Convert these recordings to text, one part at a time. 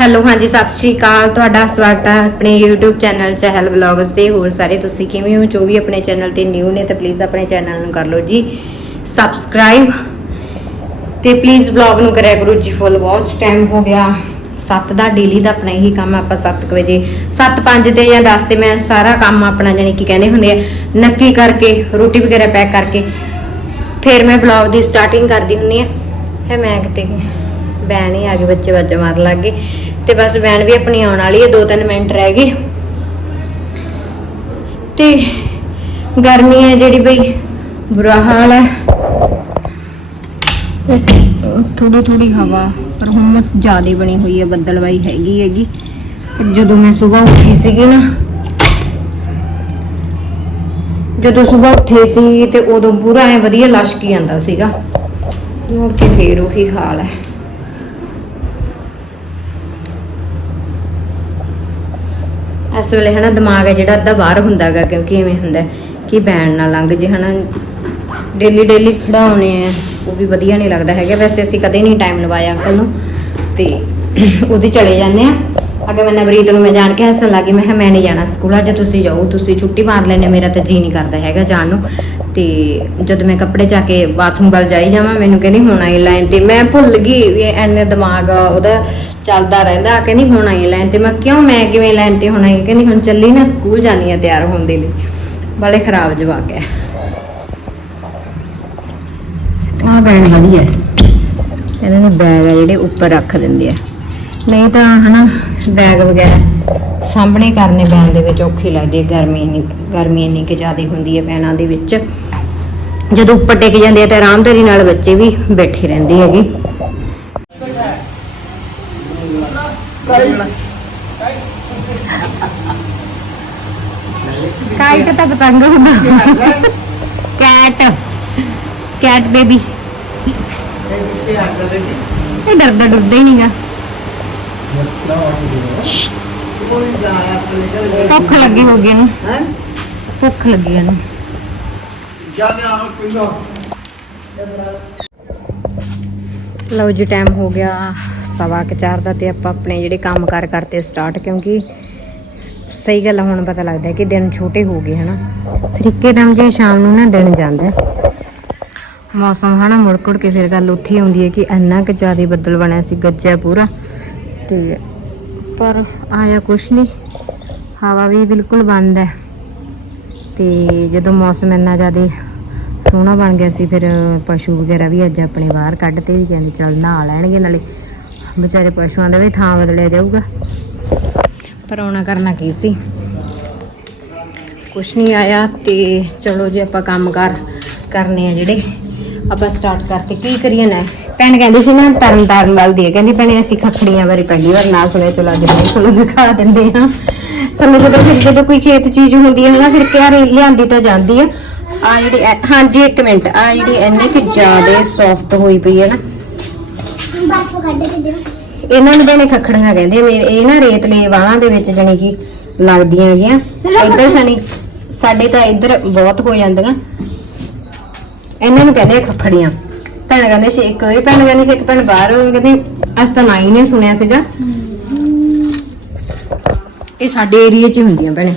Hello ਹਾਂਜੀ ਸਤਿ ਸ਼੍ਰੀ ਅਕਾਲ। ਤੁਹਾਡਾ ਸਵਾਗਤ ਹੈ ਆਪਣੇ YouTube ਚੈਨਲ ਚਹਿਲ ਵਲੌਗਸ ਤੇ। ਹੋਰ ਸਾਰੇ ਤੁਸੀਂ ਕਿਵੇਂ ਹੋ? ਜੋ ਵੀ ਆਪਣੇ ਚੈਨਲ ਤੇ ਨਿਊ ਨੇ ਤਾਂ ਪਲੀਜ਼ ਆਪਣੇ ਚੈਨਲ ਨੂੰ ਕਰ ਲਓ ਜੀ। ਸਬਸਕ੍ਰਾਈਬ ਤੇ ਪਲੀਜ਼ ਵਲੌਗ ਨੂੰ ਕਰਿਆ ਕਰੋ ਜੀ ਫੁੱਲ ਵਾਚ ਟਾਈਮ ਹੋ ਗਿਆ। 7 ਦਾ ਡੇਲੀ ਦਾ ਆਪਣਾ ਇਹੀ ਕੰਮ ਆ, ਆਪਾਂ 7 ਵਜੇ। 7:05 ਤੇ ਜਾਂ 10 ਤੇ ਮੈਂ ਸਾਰਾ ਕੰਮ ਆਪਣਾ ਜਾਨੀ ਕਿ ਕਹਿੰਦੇ ਹੁੰਦੇ ਆ ਨੱਕੀ ਕਰਕੇ ਰੋਟੀ ਵਗੈਰਾ ਪੈਕ ਕਰਕੇ ਫਿਰ ਮੈਂ ਵਲੌਗ ਦੀ ਸਟਾਰਟਿੰਗ ਕਰਦੀ ਹੁੰਨੀ ਆ। ਹੈ ਮੈਂ ਕਿਤੇ ਬੈਨ ਹੀ ਆ ਗਏ ਬੱਚੇ ਬੱਚੇ ਮਾਰ ਲੱਗ ਗਏ। ਤੇ ਬਸ ਬੈਨ ਵੀ ਆਪਣੀ ਆਉਣ ਵਾਲੀ ਹੈ 2-3 ਮਿੰਟ ਰਹਿ ਗਏ। ਤੇ ਗਰਮੀ ਹੈ ਜਿਹੜੀ ਬਈ, ਬੁਰਾ ਹਾਲ ਹੈ। ਵੈਸੇ ਥੋੜੀ ਥੋੜੀ ਹਵਾ, ਪਰ ਹੁਮਸ ਜ਼ਿਆਦਾ ਬਣੀ ਹੋਈ ਹੈ ਬੱਦਲਵਾਈ ਹੈਗੀ ਹੈਗੀ। ਜਦੋਂ ਮੈਂ ਸਵੇਰ ਉੱਠੀ ਸੀਗੀ ਨਾ, ਜਦੋਂ ਸਵੇਰ ਉੱਠੇ ਸੀ ਤੇ ਉਦੋਂ ਪੂਰਾ ਐ ਵਧੀਆ ਲਸ਼ਕੀ ਜਾਂਦਾ ਸੀਗਾ। ਮੁੜ ਕੇ ਫੇਰ ਉਹੀ ਹਾਲ ਹੈ। ਇਸ ਵੇਲੇ ਹਨਾ ਦਿਮਾਗ ਹੈ ਜਿਹੜਾ ਅੱਧਾ ਬਾਹਰ ਹੁੰਦਾਗਾ, ਕਿਉਂਕਿ ਐਵੇਂ ਹੁੰਦਾ ਕਿ ਬੈਣ ਨਾ ਲੰਘ ਜੇ ਹਨਾ। ਡੇਲੀ ਡੇਲੀ ਖੜਾਉਣੇ ਆ ਉਹ ਵੀ ਵਧੀਆ ਨਹੀਂ ਲੱਗਦਾ ਹੈਗਾ। ਵੈਸੇ ਅਸੀਂ ਕਦੇ ਨਹੀਂ ਟਾਈਮ ਲਵਾਇਆ ਅੰਕਲ ਨੂੰ, ਤੇ ਉਹਦੇ ਚਲੇ ਜਾਂਦੇ ਆ ਅੱਗੇ ਮੈਂ ਨਵਰੀਤ ਨੂੰ ਮੈਂ ਜਾਣ ਕੇ ਹੱਸਣ ਲੱਗੀ, ਮੈਂ ਕਿਹਾ ਮੈਂ ਨਹੀਂ ਜਾਣਾ ਸਕੂਲ, ਅੱਜ ਤੁਸੀਂ ਜਾਓ, ਤੁਸੀਂ ਛੁੱਟੀ ਮਾਰ ਲੈਣੇ ਮੇਰਾ ਤਾਂ ਜੀ ਨਹੀਂ ਕਰਦਾ ਹੈਗਾ ਜਾਣ ਨੂੰ। ਤੇ ਜਦ ਮੈਂ ਕੱਪੜੇ ਚਾ ਕੇ ਬਾਥਰੂਮ ਵੱਲ ਜਾਈ ਜਾਵਾਂ, ਮੈਨੂੰ ਕਹਿੰਦੀ ਹੁਣ ਆਈ ਲਾਈਨ ਤੇ, ਮੈਂ ਭੁੱਲ ਗਈ ਵੀ ਐਨੇ ਦਿਮਾਗ ਉਹਦਾ ਚੱਲਦਾ ਰਹਿੰਦਾ, ਕਹਿੰਦੀ ਹੁਣ ਆਈ ਲਾਈਨ ਤੇ, ਮੈਂ ਕਿਉਂ, ਮੈਂ ਕਿਵੇਂ ਲਾਈਨ ਤੇ ਹੁਣ ਆਈ, ਕਹਿੰਦੀ ਹੁਣ ਚੱਲੀ ਨਾ, ਸਕੂਲ ਜਾਣੀ ਆ ਤਿਆਰ ਹੋਣ ਦੇ ਲਈ। ਬੜੇ ਖਰਾਬ ਜਵਾਕ ਹੈ ਆਹ ਬੈਣ ਵਧੀਆ ਇਹਨਾਂ ਨੇ ਬੈਗ ਆ ਜਿਹੜੇ ਉੱਪਰ ਰੱਖ ਦਿੰਦੇ ਆ। ਨਹੀਂ ਤਾਂ ਹਨਾ ਬੈਗ ਵਗੈਰਾ ਸਾਹਮਣੇ ਕਰਨੇ ਬੈਨ ਦੇ ਵਿੱਚ ਔਖੀ ਲੱਗਦੀ ਗਰਮੀ ਇੰਨੀ ਗਰਮੀ ਇੰਨੀ ਕਿ ਜ਼ਿਆਦਾ ਹੁੰਦੀ ਹੈ ਬੈਨਾਂ ਦੇ ਵਿੱਚ। ਜਦੋਂ ਉੱਪਰ ਟਿਕ ਜਾਂਦੇ ਆ ਤਾਂ ਆਰਾਮਦਾਰੀ ਨਾਲ ਬੱਚੇ ਵੀ ਬੈਠੇ ਰਹਿੰਦੇ ਹੈਗੇ। ਕਾਈਟ ਤਾਂ ਪਤੰਗ ਹੁੰਦਾ। ਕੈਟ ਕੈਟ ਬੇਬੀ ਇਹ ਡਰਦਾ ਡਰਦਾ ਹੀ ਨਹੀਂਗਾ ਭੁੱਖ ਲੱਗੀ ਹੋ ਗਈ ਇਹਨੂੰ ਭੁੱਖ ਲੱਗੀ ਇਹਨੂੰ। ਲਓ ਜੀ ਟਾਈਮ ਹੋ ਗਿਆ ਸਵਾ ਕੁ ਚਾਰ ਦਾ ਤੇ ਆਪਾਂ ਆਪਣੇ ਜਿਹੜੇ ਕੰਮ ਕਾਰ ਕਰਤੇ ਸਟਾਰਟ ਕਿਉਂਕਿ ਸਹੀ ਗੱਲ ਹੁਣ ਪਤਾ ਲੱਗਦਾ ਹੈ ਕਿ ਦਿਨ ਛੋਟੇ ਹੋ ਗਏ ਹਨਾ। ਫਿਰ ਇੱਕੇਦਮ ਜੇ ਸ਼ਾਮ ਨੂੰ ਨਾ ਦਿਨ ਜਾਂਦਾ ਹੈ। ਮੌਸਮ ਹਨਾ ਮੁੜ ਕੁੜ ਕੇ ਫਿਰ ਗੱਲ ਉੱਥੇ ਹੀ ਆਉਂਦੀ ਹੈ ਕਿ ਇੰਨਾ ਕੁ ਜ਼ਿਆਦਾ ਬੱਦਲ ਬਣਿਆ ਸੀ ਗੱਜਿਆ ਪੂਰਾ। ਤੇ ਪਰ ਆਇਆ ਕੁਛ ਨਹੀਂ ਹਵਾ ਵੀ ਬਿਲਕੁਲ ਬੰਦ ਹੈ ਤੇ ਜਦੋਂ ਮੌਸਮ ਇੰਨਾ ਜ਼ਿਆਦਾ ਸੋਹਣਾ ਬਣ ਗਿਆ ਸੀ, ਫਿਰ ਪਸ਼ੂ ਵਗੈਰਾ ਵੀ ਅੱਜ ਆਪਣੇ ਬਾਹਰ ਕੱਢਤੇ ਵੀ, ਕਹਿੰਦੇ ਚੱਲ ਨਹਾ ਲੈਣਗੇ ਨਾਲੇ। ਵਿਚਾਰੇ ਪਸ਼ੂਆਂ ਦਾ ਵੀ ਥਾਂ ਬਦਲਿਆ ਜਾਊਗਾ। ਪਰ ਆਉਣਾ ਕਰਨਾ ਕੀ ਸੀ? ਕੁਛ ਨਹੀਂ ਆਇਆ ਤੇ ਚਲੋ ਜੀ ਆਪਾਂ ਕੰਮ ਕਰ, ਕਰਨੇ ਆ ਜਿਹੜੇ। ਆਪਾਂ ਸਟਾਰਟ ਕਰਤੇ। ਕੀ ਕਰੀਏ ਨਾ? ਭੈਣ ਕਹਿੰਦੀ ਸੀ ਨਾ ਤਰਨ ਤਾਰਨ ਵੱਲ ਦੀ ਹੈ। ਕਹਿੰਦੀ ਭੈਣੇ, ਅਸੀਂ ਖੱਖੜੀਆਂ ਬਾਰੇ ਪਹਿਲੀ ਵਾਰ ਨਾ ਸੁਣਿਆ, ਚਲੋ ਅੱਜ ਮੈਂ ਤੁਹਾਨੂੰ ਦਿਖਾ ਦਿੰਦੇ ਹਾਂ। ਤੁਹਾਨੂੰ ਜਦੋਂ ਫਿਰ ਜਦੋਂ ਕੋਈ ਖੇਤ ਚੀਜ਼ ਹੁੰਦੀ ਹੈ ਨਾ, ਫਿਰ ਕਿਹਾਰੇ ਲਿਆਂਦੀ ਤਾਂ ਜਾਂਦੀ ਆ। ਆ ਜਿਹੜੀ ਹਾਂਜੀ, ਇੱਕ ਮਿੰਟ। ਆ ਜਿਹੜੀ ਇੰਨੀ ਕਿ ਜ਼ਿਆਦਾ ਸੌਫਟ ਹੋਈ ਪਈ ਹੈ ਨਾ। ਇਹਨਾਂ ਨੂੰ ਜਣੇ ਖੱਖੜੀਆਂ ਕਹਿੰਦੇ ਮੇਰੇ ਇਹ ਨਾ ਰੇਤਲੇ ਵਾਲਾਂ ਦੇ ਵਿੱਚ ਜਣੀ ਕਿ ਲੱਗਦੀਆਂ ਹੈਗੀਆਂ। ਇੱਧਰ ਸਣੀ ਸਾਡੇ ਤਾਂ ਇੱਧਰ ਬਹੁਤ ਹੋ ਜਾਂਦੀਆਂ। ਇਹਨਾਂ ਨੂੰ ਕਹਿੰਦੇ ਖੱਖੜੀਆਂ। ਭੈਣ ਕਹਿੰਦੇ ਸੀ ਇੱਕ ਵੀ ਭੈਣ ਕਹਿੰਦੀ ਸੀ ਇੱਕ ਭੈਣ ਬਾਹਰ ਕਹਿੰਦੇ ਅੱਜ ਤਾਂ ਨਾਈ ਨੇ ਸੁਣਿਆ ਸੀਗਾ। ਇਹ ਸਾਡੇ ਏਰੀਆ 'ਚ ਹੀ ਹੁੰਦੀਆਂ ਭੈਣੇ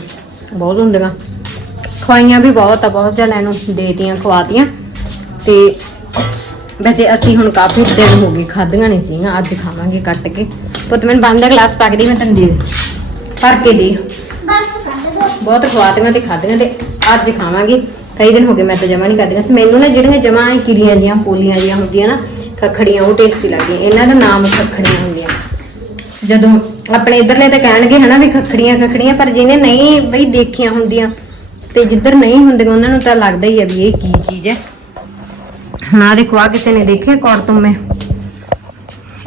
ਬਹੁਤ ਹੁੰਦੀਆਂ। ਖਵਾਈਆਂ ਵੀ ਬਹੁਤ ਆ ਬਹੁਤ ਜਣਿਆਂ ਨੂੰ ਦੇਤੀਆਂ ਖਵਾਤੀਆਂ। ਤੇ ਵੈਸੇ ਅਸੀਂ ਹੁਣ ਕਾਫੀ ਦਿਨ ਹੋ ਗਏ ਖਾਧੀਆਂ ਨਹੀਂ ਸੀਗੀਆਂ ਅੱਜ ਖਾਵਾਂਗੇ ਕੱਟ ਕੇ। ਪੁੱਤ ਮੈਨੂੰ ਬੰਦ ਦਾ ਗਲਾਸ ਪਾ ਕੇ ਦੇ ਮੈਂ ਤੈਨੂੰ ਦੇ ਭਰ ਕੇ ਦੇ। ਬਹੁਤ ਖਵਾਤੀਆਂ ਤੇ ਖਾਧੀਆਂ ਤੇ ਅੱਜ ਖਾਵਾਂਗੇ। ਕਈ ਦਿਨ ਹੋ ਗਏ ਮੈਂ ਤਾਂ ਜਮਾ ਨਹੀਂ ਖਾਧੀਆਂ ਸੀ ਮੈਨੂੰ ਨਾ ਜਿਹੜੀਆਂ ਜਮਾ ਕਿਰੀਆਂ ਜੀਆਂ, ਪੋਲੀਆਂ ਜੀਆਂ ਹੁੰਦੀਆਂ ਨਾ, ਖੱਖੜੀਆਂ, ਉਹ ਟੇਸਟੀ ਲੱਗਦੀਆਂ। ਇਹਨਾਂ ਦਾ ਨਾਮ ਖੱਖੜੀਆਂ ਹੁੰਦੀਆਂ। ਜਦੋਂ ਆਪਣੇ ਇਧਰਲੇ ਤਾਂ ਕਹਿਣਗੇ ਹਨਾ ਵੀ ਖੱਖੜੀਆਂ ਖੱਖੜੀਆਂ, ਪਰ ਜਿਹਨੇ ਨਹੀਂ ਬਈ ਦੇਖੀਆਂ ਹੁੰਦੀਆਂ ਤੇ ਜਿੱਧਰ ਨਹੀਂ ਹੁੰਦੀਆਂ, ਉਹਨਾਂ ਨੂੰ ਤਾਂ ਲੱਗਦਾ ਹੀ ਹੈ ਵੀ ਇਹ ਕੀ ਚੀਜ਼ ਹੈ। ਨਾ ਦੇਖੋ ਆ ਕਿਸੇ ਨੇ ਦੇਖੇ ਕੌਰ ਤੋਂ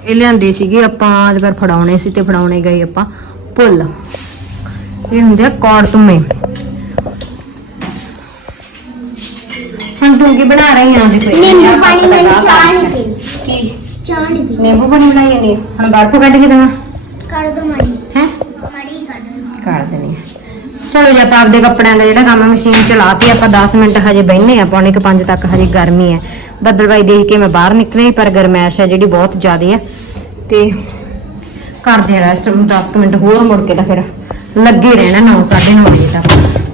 ਇਹ ਲਿਆਂਦੇ ਸੀਗੇ ਆਪਾਂ, ਅੱਜ ਪਰ ਫੜਾਉਣੇ ਸੀ ਤੇ ਫੜਾਉਣੇ ਗਏ ਆਪਾਂ। ਭੁੱਲ। ਇਹ ਹੁੰਦੇ ਆ ਕੌੜ ਤੁਮੇ ਕੀ ਬਣਾ ਰਹੀ ਆਂ। ਜੀ ਕੋਈ ਨਿੰਬੂ ਪਾਣੀ ਵਾਲੀ ਚਾਹ ਨਹੀਂ ਪੀਣੀ ਕੀ? ਚਾਹ ਨਹੀਂ ਪੀਣੀ ਨਿੰਬੂ ਪਾਣੀ ਬਣਾਈ ਨਹੀਂ ਹੁਣ ਬਰਫ ਕੱਢ ਕੇ ਦੇਵਾਂ। ਕਰ ਦੋ ਮਾੜੀ ਹੈ? ਮਾੜੀ ਕਰ ਦੋ। ਕਰ ਦੇਣੀ। ਚਲੋ ਜੀ ਆਪਾਂ ਆਪਦੇ ਕੱਪੜਿਆਂ ਦਾ ਜਿਹੜਾ ਕੰਮ ਮਸ਼ੀਨ ਚਲਾਤੀ ਆਪਾਂ 10 ਮਿੰਟ ਹਜੇ ਬਹਿਨੇ ਆ ਪੌਣੇ ਕੁ 5 ਤੱਕ ਹਜੇ ਗਰਮੀ ਹੈ ਬੱਦਲਵਾਈ ਦੇਖ ਕੇ ਮੈਂ ਬਾਹਰ ਨਿਕਲੀ ਪਰ ਗਰਮੈਸ਼ ਹੈ ਜਿਹੜੀ ਬਹੁਤ ਜ਼ਿਆਦਾ ਹੈ ਤੇ ਕਰਦੇ ਆ ਰੈਸਟ 10 ਮਿੰਟ ਹੋਰ ਮੁੜ ਕੇ ਤਾਂ ਫਿਰ ਲੱਗੇ ਰਹਿਣਾ 9:30 ਵਜੇ ਤੱਕ।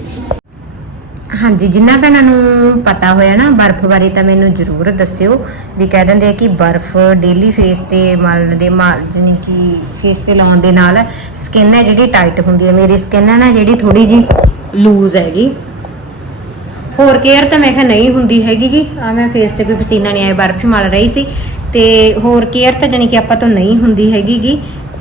ਹਾਂਜੀ, ਜਿੰਨਾ ਭੈਣਾਂ ਨੂੰ ਪਤਾ ਹੋਇਆ ਨਾ, ਬਰਫ਼ ਬਾਰੇ ਤਾਂ ਮੈਨੂੰ ਜ਼ਰੂਰ ਦੱਸਿਓ। ਵੀ ਕਹਿ ਦਿੰਦੇ ਆ ਕਿ ਬਰਫ਼ ਡੇਲੀ ਫੇਸ ਤੇ ਮਲਣ ਦੇ ਮਾਲ ਜਾਣੀ ਕਿ ਫੇਸ ਤੇ ਲਾਉਣ ਦੇ ਨਾਲ ਸਕਿਨ ਹੈ ਜਿਹੜੀ ਟਾਈਟ ਹੁੰਦੀ ਹੈ। ਮੇਰੀ ਸਕਿਨ ਹੈ ਨਾ ਜਿਹੜੀ ਥੋੜੀ ਜੀ ਲੂਜ਼ ਹੈਗੀ। ਹੋਰ ਕੇਅਰ ਤਾਂ ਮੈਂ ਕਿਹਾ ਨਹੀਂ ਹੁੰਦੀ ਹੈਗੀ ਗੀ। ਆ ਮੈਂ ਫੇਸ ਤੇ ਕੋਈ ਪਸੀਨਾ ਨਹੀਂ ਆਇਆ, ਬਰਫ਼ ਹੀ ਮਲ ਰਹੀ ਸੀ। ਤੇ ਹੋਰ ਕੇਅਰ ਤਾਂ ਜਾਣੀ ਕਿ ਆਪਾਂ ਤੋਂ ਨਹੀਂ ਹੁੰਦੀ ਹੈਗੀ ਗੀ।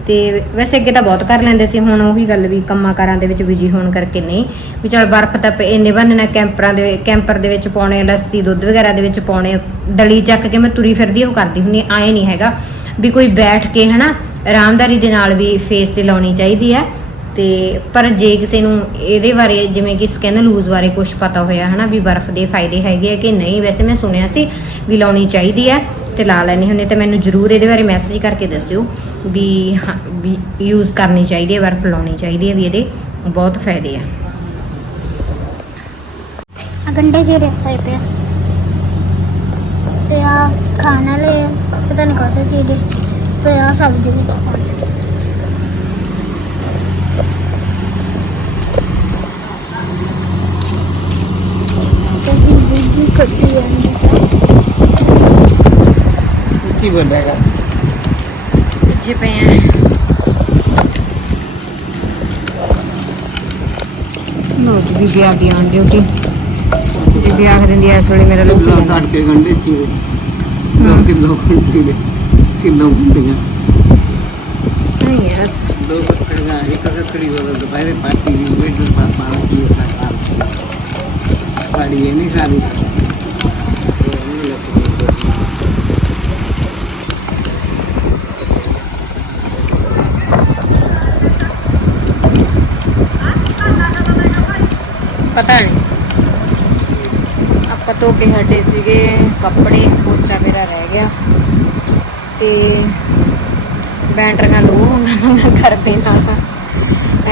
ਤੇ ਵੈਸੇ ਅੱਗੇ ਤਾਂ ਬਹੁਤ ਕਰ ਲੈਂਦੇ ਸੀ, ਹੁਣ ਉਹੀ ਗੱਲ ਵੀ ਕੰਮਾਂ ਕਾਰਾਂ ਦੇ ਵਿੱਚ ਬਿਜ਼ੀ ਹੋਣ ਕਰਕੇ ਨਹੀਂ। ਵੀ ਚਲ ਬਰਫ਼ ਤਾਂ ਇੰਨੇ ਬੰਨ ਕੈਂਪਰਾਂ ਦੇ, ਕੈਂਪਰ ਦੇ ਵਿੱਚ ਪਾਉਣੇ, ਲੱਸੀ, ਦੁੱਧ ਵਗੈਰਾ ਦੇ ਵਿੱਚ ਪਾਉਣੇ, ਡਲੀ ਚੱਕ ਕੇ ਮੈਂ ਤੁਰੀ ਫਿਰਦੀ, ਉਹ ਕਰਦੀ ਹੁੰਦੀ ਆਏ ਨਹੀਂ ਹੈਗਾ। ਵੀ ਕੋਈ ਬੈਠ ਕੇ ਹਨਾ, ਆਰਾਮਦਾਰੀ ਦੇ ਨਾਲ ਵੀ ਫੇਸ ਤੇ ਲਾਉਣੀ ਚਾਹੀਦੀ ਹੈ। ਤੇ ਪਰ ਜੇ ਕਿਸੇ ਨੂੰ ਇਹਦੇ ਬਾਰੇ ਜਿਵੇਂ ਕਿ ਸਕਿਨ ਲੂਜ਼ ਬਾਰੇ ਕੁਝ ਪਤਾ ਹੋਇਆ ਹਨਾ ਵੀ ਬਰਫ਼ ਦੇ ਫਾਇਦੇ ਹੈਗੇ ਆ ਕਿ ਨਹੀਂ, ਵੈਸੇ ਮੈਂ ਸੁਣਿਆ ਸੀ ਵੀ ਲਾਉਣੀ ਚਾਹੀਦੀ ਹੈ ਤੇ ਲਾ ਲੈਣੀ ਹੁੰਦੀ ਤੇ ਮੈਨੂੰ ਜਰੂਰ ਇਹਦੇ ਬਾਰੇ ਮੈਸੇਜ ਕਰਕੇ ਦੱਸਿਓ ਵੀ ਹਾਂ, ਵੀ ਯੂਜ਼ ਕਰਨੀ ਚਾਹੀਦੀ ਹੈ ਬਰਫ਼ ਲਾਉਣੀ ਚਾਹੀਦੀ ਹੈ ਵੀ ਇਹਦੇ ਬਹੁਤ ਫਾਇਦੇ ਆ। ਆ ਗੰਡੇ ਜਿਹੜੇ ਪਏ ਪਏ ਤੇ ਆ ਖਾਣ ਵਾਲੇ ਪਤਾ ਨਹੀਂ ਕਾਹਦੇ ਚੀਜ਼ ਤੇ ਆ ਸਬਜ਼ੀ ਵਿੱਚ ਪਾਉਣੇ ਤੇ ਬੀਜੀ ਕੱਟੀ ਜਾਂਦੀ ਉੱਚੀ ਬੋਲੇਗਾ ਪਿੱਛੇ ਪਏ ਆ। ਨੋ ਜੀ ਵੀ ਬਿਆ ਦੀ ਆਨ ਡਿਊਟੀ ਜੀ ਵੀ ਆਖ ਦਿੰਦੀ ਐ ਇਸ ਵੇਲੇ ਮੇਰਾ ਲੋਕ ਕਿਲੋ ਕੱਟ ਕੇ ਗੰਡੇ ਚੀਰੇ ਦੋ ਹਮ। ਕਿਲੋ ਚੀਰੇ ਕਿਲੋ ਗੁੰਡੀਆਂ ਨਹੀਂ ਯਸ ਦੋ ਕੱਕੜੀਆਂ ਇੱਕ ਕੱਕੜੀ ਵਾਲਾ ਦੁਪਹਿਰੇ ਪਾਰਟੀ ਦੀ ਵੇਟ ਪਰ ਪਾਣਾ ਕੀ ਸਾਡੀ ਇਹ ਨਹੀਂ ਸਾਰੀ ਪਤਾ ਨਹੀਂ ਆਪਾਂ ਧੋ ਕੇ ਹਟੇ ਸੀਗੇ ਕੱਪੜੇ, ਪੋਚਾ ਮੇਰਾ ਰਹਿ ਗਿਆ। ਤੇ ਬੈਟਰੀਆਂ ਲੋ ਹੁੰਦਾ ਮੰਗਾ ਕਰਦੇ ਨਾਲ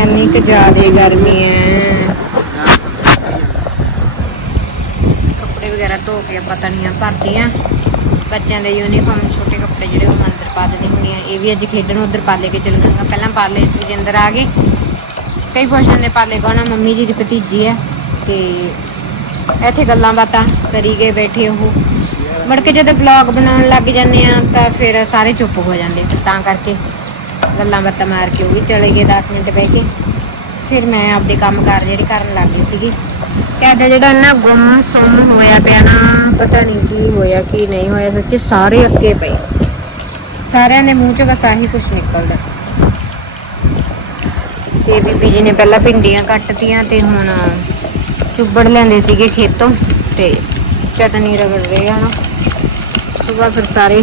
ਐਨੀ ਕਿ ਜ਼ਿਆਦੇ ਗਰਮੀ ਹੈ ਕੱਪੜੇ ਵਗੈਰਾ ਧੋ ਕੇ ਆਪਾਂ ਤਣੀਆਂ ਭਰਦੀਆਂ। ਬੱਚਿਆਂ ਦੇ ਯੂਨੀਫਾਰਮ ਛੋਟੇ ਕੱਪੜੇ ਜਿਹੜੇ ਉਹ ਅੰਦਰ ਪਾ ਦਿੰਦੀ ਹੁੰਦੀ ਆ ਇਹ ਵੀ ਅੱਜ ਖੇਡਣ ਉਧਰ ਪਾ ਲੈ ਕੇ ਚਲ ਗਾਂਗਾ ਪਹਿਲਾਂ ਪਾ ਲਏ ਸੀ ਅੰਦਰ ਆ ਗਏ। ਕਈ ਪੁੱਛਦੇ ਦੇ ਪਾ ਕੌਣ ਆ? ਮੰਮੀ ਜੀ ਦੀ ਭਤੀਜੀ ਹੈ ਤੇ ਇੱਥੇ ਗੱਲਾਂ ਬਾਤਾਂ ਕਰੀ ਗਏ ਬੈਠੇ ਉਹ। ਮੁੜ ਕੇ ਜਦੋਂ ਬਲੌਗ ਬਣਾਉਣ ਲੱਗ ਜਾਂਦੇ ਆ ਤਾਂ ਫਿਰ ਸਾਰੇ ਚੁੱਪ ਹੋ ਜਾਂਦੇ ਤਾਂ ਕਰਕੇ ਗੱਲਾਂ ਬਾਤਾਂ ਮਾਰ ਕੇ ਉਹ ਵੀ ਚਲੇ ਗਏ 10 ਮਿੰਟ ਬਹਿ ਕੇ। ਫਿਰ ਮੈਂ ਆਪਦੇ ਕੰਮ ਕਾਰ ਜਿਹੜੇ ਕਰਨ ਲੱਗ ਗਈ ਸੀਗੀ। ਕਹਿੰਦੇ ਜਿਹੜਾ ਨਾ ਗੁੰਮ ਸੁੰਮ ਹੋਇਆ ਪਿਆ ਨਾ, ਪਤਾ ਨਹੀਂ ਕੀ ਹੋਇਆ, ਕੀ ਨਹੀਂ ਹੋਇਆ, ਸੱਚੇ ਸਾਰੇ ਅੱਕੇ ਪਏ। ਸਾਰਿਆਂ ਦੇ ਮੂੰਹ 'ਚ ਬਸ ਆਹੀ ਕੁਝ ਨਿਕਲਦਾ। ਤੇ ਬੀਬੀ ਜੀ ਨੇ ਪਹਿਲਾਂ ਭਿੰਡੀਆਂ ਕੱਟਤੀਆਂ ਤੇ ਹੁਣ ਚੁੱਬੜ ਲੈਂਦੇ ਸੀਗੇ ਖੇਤੋਂ ਤੇ ਚਟਨੀ ਰਗੜ ਰਹੇ ਆ ਨਾ। ਸਵੇਰ ਫਿਰ ਸਾਰੇ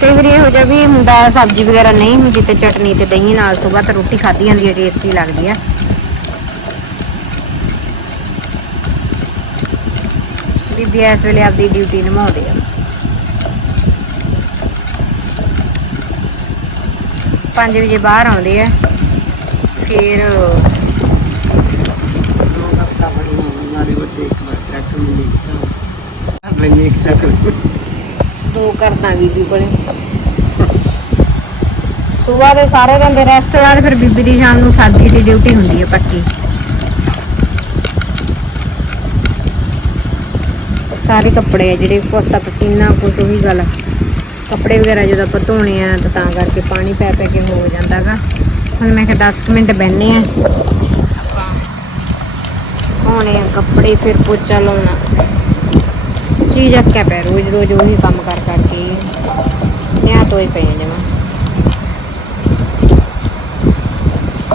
ਕਈ ਵਾਰੀ ਇਹੋ ਜਿਹਾ ਵੀ ਹੁੰਦਾ ਸਬਜ਼ੀ ਵਗੈਰਾ ਨਹੀਂ ਹੁੰਦੀ ਤੇ ਚਟਨੀ ਤੇ ਦਹੀਂ ਨਾਲ ਸਵੇਰ ਤਾਂ ਰੋਟੀ ਖਾਧੀ ਜਾਂਦੀ ਹੈ ਟੇਸਟੀ ਲੱਗਦੀ ਆ ਬੀਬੀ ਇਸ ਵੇਲੇ ਆਪਦੀ ਡਿਊਟੀ ਨਿਭਾਉਂਦੇ ਆ। ਪੰਜ ਵਜੇ ਬਾਹਰ ਆਉਂਦੇ ਆ, ਫਿਰ ਵੱਡੇ ਇੱਕ ਵਾਰ ਟਰੈਕਟਰ ਨੂੰ ਦੇਖਦਾ ਲੈਣੇ ਇੱਕ ਚੱਕਰ ਦੋ ਕਰਦਾ ਬੀਬੀ ਕੋਲੇ। ਸਵੇਰ ਦੇ ਸਾਰੇ ਦਿਨ ਦੇ ਰੈਸਟ ਬਾਅਦ ਫਿਰ ਬੀਬੀ ਦੀ ਸ਼ਾਮ ਨੂੰ ਸਬਜ਼ੀ ਦੀ ਡਿਊਟੀ ਹੁੰਦੀ ਹੈ ਪੱਕੀ। ਸਾਰੇ ਕੱਪੜੇ ਆ ਜਿਹੜੇ, ਕੁਛ ਤਾਂ ਪਸੀਨਾ, ਕੁਛ ਉਹੀ ਗੱਲ। ਕੱਪੜੇ ਵਗੈਰਾ ਜਦੋਂ ਆਪਾਂ ਧੋਣੇ ਆ ਤਾਂ ਤਾਂ ਕਰਕੇ ਪਾਣੀ ਪੈ ਪੈ ਕੇ ਹੋ ਜਾਂਦਾਗਾ। ਹੁਣ ਮੈਂ ਕਿਹਾ 10 ਮਿੰਟ ਬੈਠਨੇ ਆ। ਸੁਕਾਉਣੇ ਆ ਕੱਪੜੇ, ਫਿਰ ਪੋਚਾ ਲਾਉਣਾ। ਜੀ ਜੱਕਿਆ ਪਿਆ ਰੋਜ਼ ਰੋਜ਼ ਉਹੀ ਕੰਮ ਕਰ ਕਰਕੇ ਨਿਆ ਤੋਂ ਹੀ ਪਏ ਜਮਾ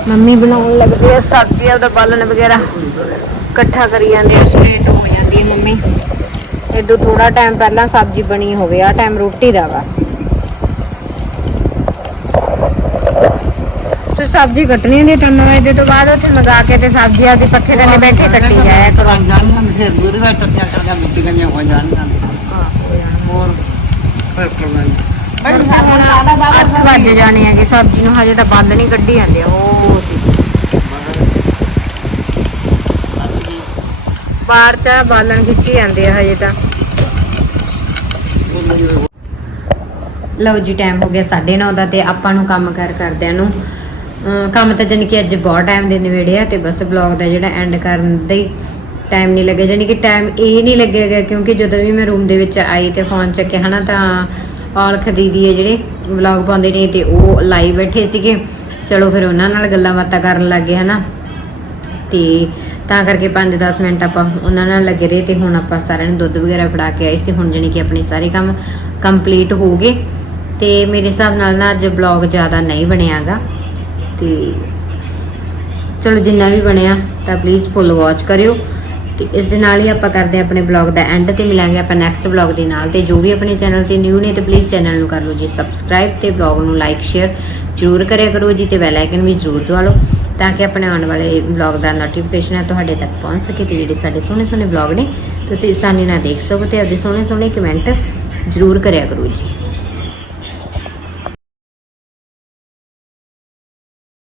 ਮੰਮੀ ਬਣਾਉਣ ਲੱਗਦੀ ਆ ਸਬਜ਼ੀ ਉਹਦਾ ਬਾਲਣ ਵਗੈਰਾ। ਇਕੱਠਾ ਕਰੀ ਜਾਂਦੇ ਆ ਸਟੇਟ ਹੋ ਜਾਂਦੀ ਹੈ ਮੰਮੀ। ਇਦੋਂ ਥੋੜਾ ਟਾਈਮ ਪਹਿਲਾਂ ਸਬਜ਼ੀ ਬਣੀ ਹੋਵੇ ਆ ਟਾਈਮ ਰੋਟੀ ਦਾ ਵਾ। ਤੇ ਸਬਜ਼ੀ ਕੱਟਣੀ ਹੁੰਦੀ ਹੈ 3 ਵਜੇ ਤੋਂ ਬਾਅਦ ਉੱਥੇ ਮੰਗਾ ਕੇ ਤੇ ਸਬਜ਼ੀ ਆਪਦੀ ਪੱਖੇ ਥੱਲੇ ਬੈਠੇ ਕੱਟੀ ਜਾਇਆ ਕਰੋ ਜਾਣੀਆਂ ਫਿਰ ਦੂਰ ਦਾ ਟੱਟੀਆਂ ਕਰਦਾ ਮਿੱਟੀ ਗਈਆਂ ਹੋ ਜਾਣੀਆਂ ਹੋਰ? ਫਿਰ ਕਰਵਾਈ ਅੱਠ ਵੱਜ ਜਾਣੇ ਹੈਗੇ ਸਬਜ਼ੀ ਨੂੰ ਹਜੇ ਤਾਂ ਬੰਦ ਨਹੀਂ ਕੱਢੀ ਜਾਂਦੇ ਉਹ। ਬਾਹਰ ਚ ਬਾਲਣ ਖਿੱਚੀ ਜਾਂਦੇ ਆ ਹਜੇ ਤਾਂ। ਲਓ ਜੀ ਟਾਈਮ ਹੋ ਗਿਆ 9:30 ਦਾ ਤੇ ਆਪਾਂ ਨੂੰ ਕੰਮ ਕਰ ਕਰਦਿਆਂ ਨੂੰ। ਕੰਮ ਤਾਂ ਜਾਣੀ ਕਿ ਅੱਜ ਬਹੁਤ ਟਾਈਮ ਦੇ ਨਵੇੜੇ ਆ ਤੇ ਬਸ ਵਲੌਗ ਦਾ ਜਿਹੜਾ ਐਂਡ ਕਰਨ ਦੇ ਹੀ ਟਾਈਮ ਨਹੀਂ ਲੱਗਿਆ। ਜਾਣੀ ਕਿ ਟਾਈਮ ਇਹ ਨਹੀਂ ਲੱਗੇਗਾ ਕਿਉਂਕਿ ਜਦੋਂ ਵੀ ਮੈਂ ਰੂਮ ਦੇ ਵਿੱਚ ਆਈ ਤੇ ਫੋਨ ਚੱਕਿਆ, ਹਨਾ, ਤਾਂ ਔਲਖ ਦੀਦੀ ਹੈ ਜਿਹੜੇ ਵਲੌਗ ਪਾਉਂਦੇ ਨੇ ਤੇ ਉਹ ਲਾਈਵ ਬੈਠੇ ਸੀਗੇ। ਚਲੋ ਫਿਰ ਉਹਨਾਂ ਨਾਲ ਗੱਲਾਂ ਬਾਤਾਂ ਕਰਨ ਲੱਗੇ ਹਨਾ। ਤੇ ਤਾਂ ਕਰਕੇ 5-10 ਮਿੰਟ ਆਪਾਂ ਉਹਨਾਂ ਨਾਲ ਲੱਗੇ ਰਹੇ ਤੇ ਹੁਣ ਆਪਾਂ ਸਾਰਿਆਂ ਨੂੰ ਦੁੱਧ ਵਗੈਰਾ ਫੜਾ ਕੇ ਆਏ ਸੀ। ਹੁਣ ਜਾਣੀ ਕਿ ਆਪਣੇ ਸਾਰੇ ਕੰਮ ਕੰਪਲੀਟ ਹੋ ਗਏ। ਤੇ ਮੇਰੇ ਹਿਸਾਬ ਨਾਲ ਨਾ ਅੱਜ ਬਲੌਗ ਜ਼ਿਆਦਾ ਨਹੀਂ ਬਣਿਆਗਾ। ਤੇ ਚਲੋ ਜਿੰਨਾ ਵੀ ਬਣਿਆ ਤਾਂ ਪਲੀਜ਼ ਫੁੱਲ ਵਾਚ ਕਰਿਓ ਤੇ ਇਸ ਦੇ ਨਾਲ ਹੀ ਆਪਾਂ ਕਰਦੇ ਹਾਂ ਆਪਣੇ ਬਲੌਗ ਦਾ ਐਂਡ ਤੇ ਮਿਲਾਂਗੇ ਆਪਾਂ ਨੈਕਸਟ ਬਲੌਗ ਦੇ ਨਾਲ ਤੇ ਜੋ ਵੀ ਆਪਣੇ ਚੈਨਲ ਤੇ ਨਿਊ ਨੇ ਤੇ ਪਲੀਜ਼ ਚੈਨਲ ਨੂੰ ਕਰ ਲਓ ਜੀ ਸਬਸਕ੍ਰਾਈਬ ਤੇ ਬਲੌਗ ਨੂੰ ਲਾਈਕ ਸ਼ੇਅਰ ਜ਼ਰੂਰ ਕਰਿਆ ਕਰੋ ਜੀ ਤੇ ਬੈਲ ਆਈਕਨ ਵੀ ਜ਼ਰੂਰ ਦਬਾ ਲਓ ਤਾਂ ਕਿ ਆਪਣੇ ਆਉਣ ਵਾਲੇ ਬਲੌਗ ਦਾ ਨੋਟੀਫਿਕੇਸ਼ਨ ਹੈ ਤੁਹਾਡੇ ਤੱਕ ਪਹੁੰਚ ਸਕੇ ਤੇ ਜਿਹੜੇ ਸਾਡੇ ਸੋਹਣੇ ਸੋਹਣੇ ਬਲੌਗ ਨੇ, ਤੁਸੀਂ ਆਸਾਨੀ ਨਾਲ ਦੇਖ ਸਕੋ ਤੇ ਆਪਦੇ ਸੋਹਣੇ ਸੋਹਣੇ ਕਮੈਂਟ ਜ਼ਰੂਰ ਕਰਿਆ ਕਰੋ ਜੀ।